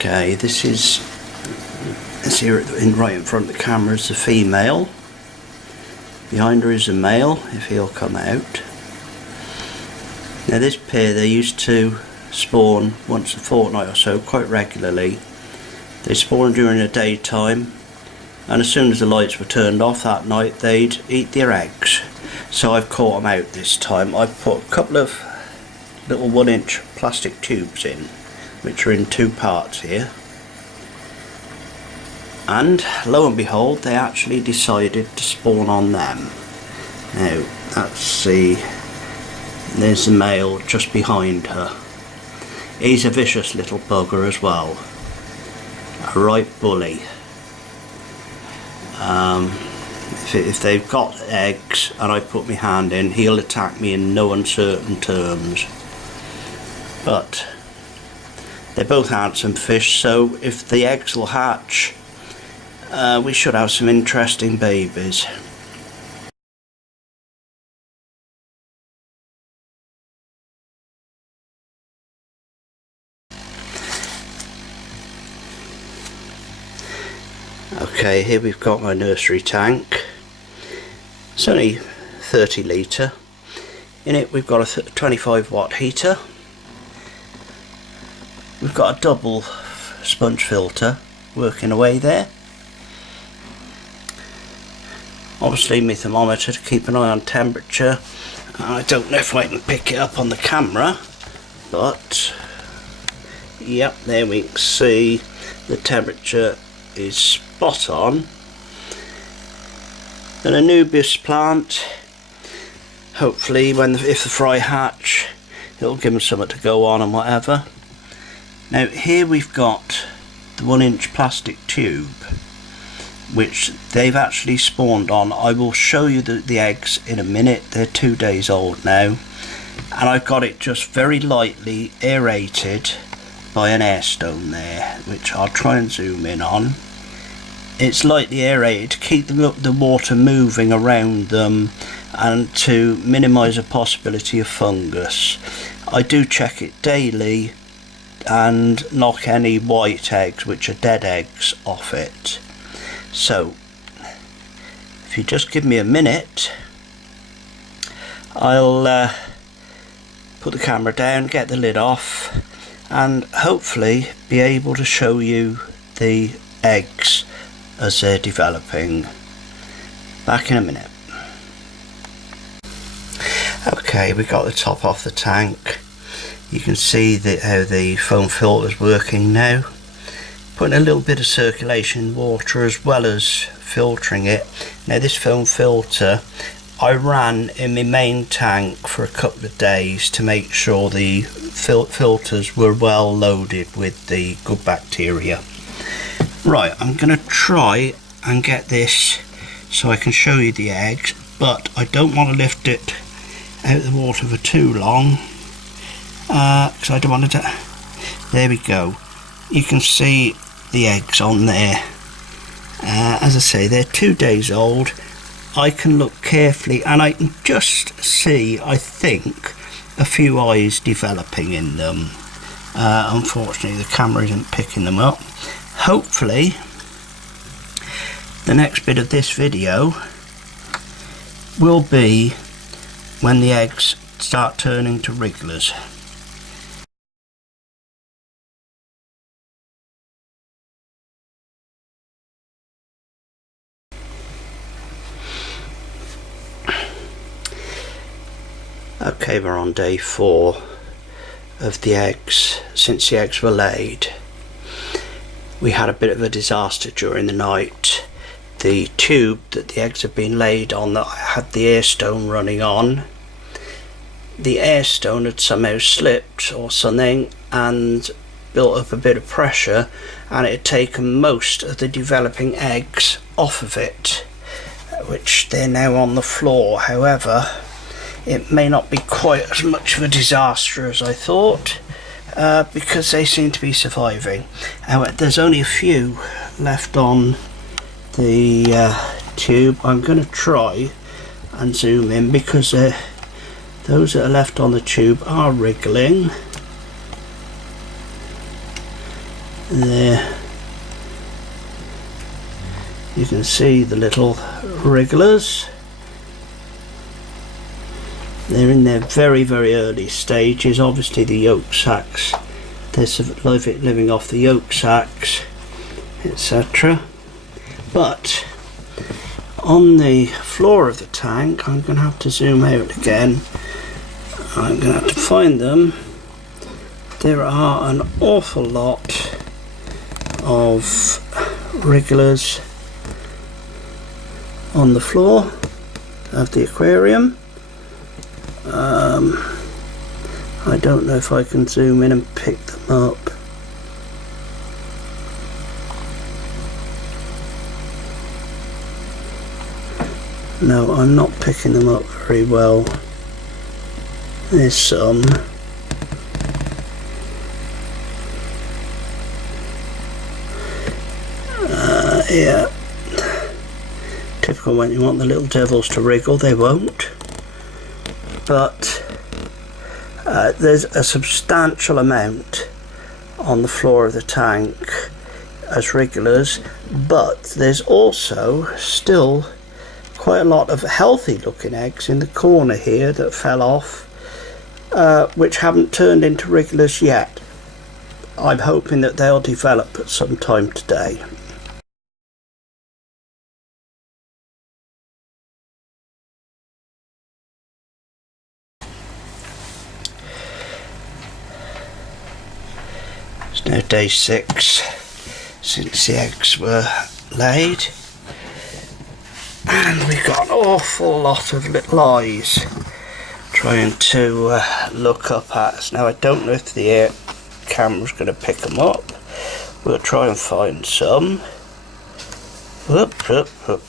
Okay, this here right in front of the camera is the female. Behind her is a male, if he'll come out. Now this pair, they used to spawn once a fortnight or so, quite regularly. They spawn during the daytime, and as soon as the lights were turned off that night, they'd eat their eggs. So I've caught them out this time. I've put a couple of little 1-inch plastic tubes in, which are in 2 parts here. And lo and behold, they actually decided to spawn on them. Now, there's the male just behind her. He's a vicious little bugger as well. A right bully. If they've got eggs and I put my hand in, he'll attack me in no uncertain terms. But they're both handsome fish, so if the eggs will hatch, we should have some interesting babies. Okay, here we've got my nursery tank. It's only 30 litre. In it we've got a 25 watt heater. We've got a double sponge filter working away there. Obviously my thermometer to keep an eye on temperature. I don't know if I can pick it up on the camera, but yep, there we can see the temperature is spot on. An Anubias plant, hopefully if the fry hatch, it'll give them something to go on and whatever. Now here we've got the 1-inch plastic tube which they've actually spawned on. I will show you the eggs in a minute. They're 2 days old now, and I've got it just very lightly aerated by an air stone there, which I'll try and zoom in on. It's lightly aerated to keep the water moving around them and to minimise the possibility of fungus. I do check it daily and knock any white eggs, which are dead eggs, off it. So if you just give me a minute, I'll put the camera down, get the lid off, and hopefully be able to show you the eggs as they're developing. Back in a minute. Okay, we got the top off the tank. You can see how the foam filter is working now. Putting a little bit of circulation in water as well as filtering it. Now this foam filter I ran in my main tank for a couple of days to make sure the filters were well loaded with the good bacteria. Right, I'm going to try and get this so I can show you the eggs, but I don't want to lift it out of the water for too long because I don't want to. There we go. You can see the eggs on there. As I say, they're 2 days old. I can look carefully and I can just see, I think, a few eyes developing in them. Unfortunately the camera isn't picking them up. Hopefully the next bit of this video will be when the eggs start turning to wrigglers. Okay, we're on day 4 of the eggs. Since the eggs were laid, we had a bit of a disaster during the night. The tube that the eggs have been laid on, that I had the air stone running on, the air stone had somehow slipped or something and built up a bit of pressure, and it had taken most of the developing eggs off of it, which they're now on the floor. However, it may not be quite as much of a disaster as I thought, because they seem to be surviving. There's only a few left on the tube. I'm going to try and zoom in because those that are left on the tube are wriggling. There you can see the little wrigglers. They're in their very early stages. Obviously the yolk sacs, they're living off the yolk sacs, etc. But on the floor of the tank, I'm going to have to zoom out again. I'm going to have to find them. There are an awful lot of wrigglers on the floor of the aquarium. I don't know if I can zoom in and pick them up. No, I'm not picking them up very well. There's some. Yeah. Typical when you want the little devils to wriggle, they won't. But there's a substantial amount on the floor of the tank as wrigglers, but there's also still quite a lot of healthy looking eggs in the corner here that fell off, which haven't turned into wrigglers yet. I'm hoping that they'll develop at some time today. It's now day 6 since the eggs were laid, and we've got an awful lot of little eyes trying to look up at us. Now I don't know if the camera's going to pick them up. We'll try and find some. Whoop, whoop, whoop.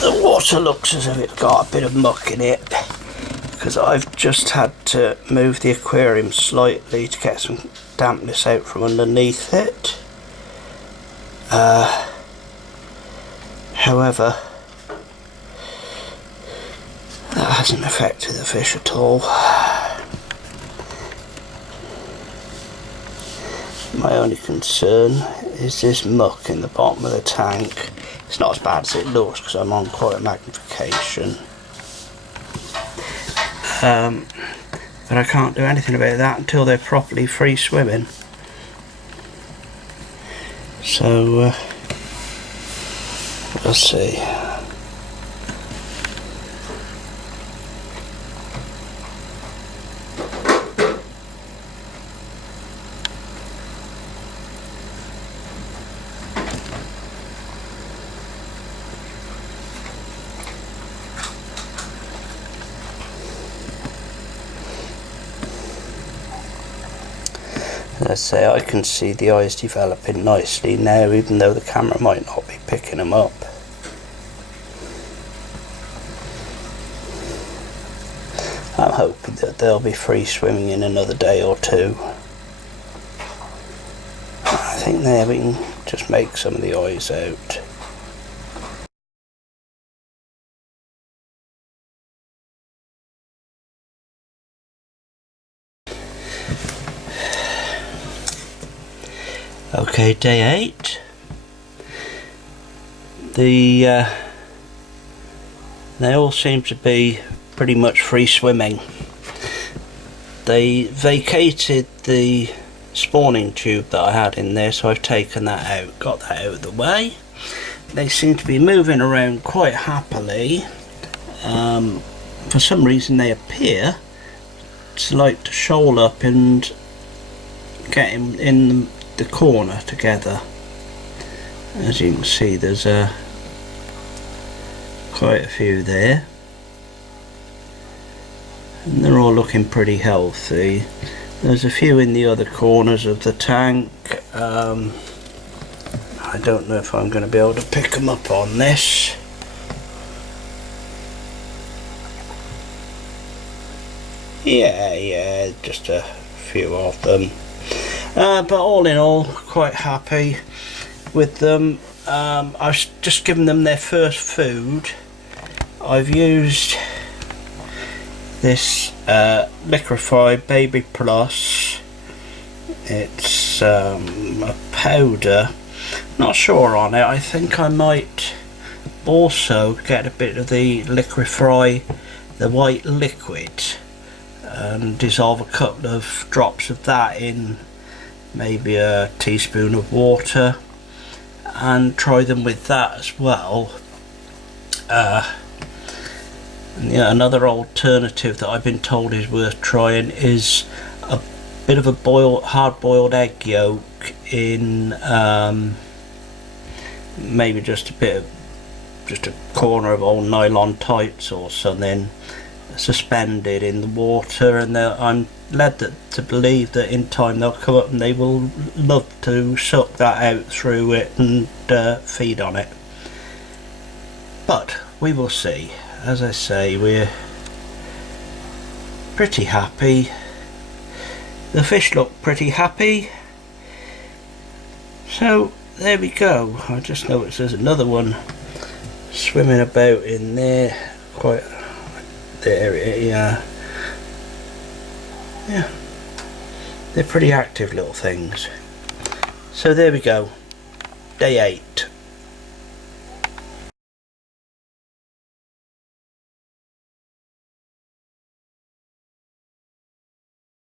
The water looks as if it's got a bit of muck in it, because I've just had to move the aquarium slightly to get some dampness out from underneath it. However, that hasn't affected the fish at all. My only concern is this muck in the bottom of the tank. It's not as bad as it looks because I'm on quite a magnification. But I can't do anything about that until they're properly free swimming. So we'll see. Let's say I can see the eyes developing nicely now, even though the camera might not be picking them up. I'm hoping that they'll be free swimming in another day or two. I think there we can just make some of the eyes out. Okay, day 8. They all seem to be pretty much free swimming. They vacated the spawning tube that I had in there, so I've taken that out, got that out of the way. They seem to be moving around quite happily. For some reason they appear to like to shoal up and get in the corner together. As you can see, there's quite a few there, and they're all looking pretty healthy. There's a few in the other corners of the tank. I don't know if I'm going to be able to pick them up on this. Yeah, just a few of them. But all in all, quite happy with them. I've just given them their first food. I've used this Liquefy Baby Plus. It's a powder. Not sure on it. I think I might also get a bit of the Liquefy, the white liquid, and dissolve a couple of drops of that in maybe a teaspoon of water and try them with that as well. Yeah, another alternative that I've been told is worth trying is a bit of a hard-boiled egg yolk in maybe just a corner of old nylon tights or something, suspended in the water, and I'm led to believe that in time they'll come up and they will love to suck that out through it and feed on it. But we will see. As I say, we're pretty happy. The fish look pretty happy. So there we go. I just noticed there's another one swimming about in there. Quite there, yeah. They're pretty active little things. So there we go. Day 8.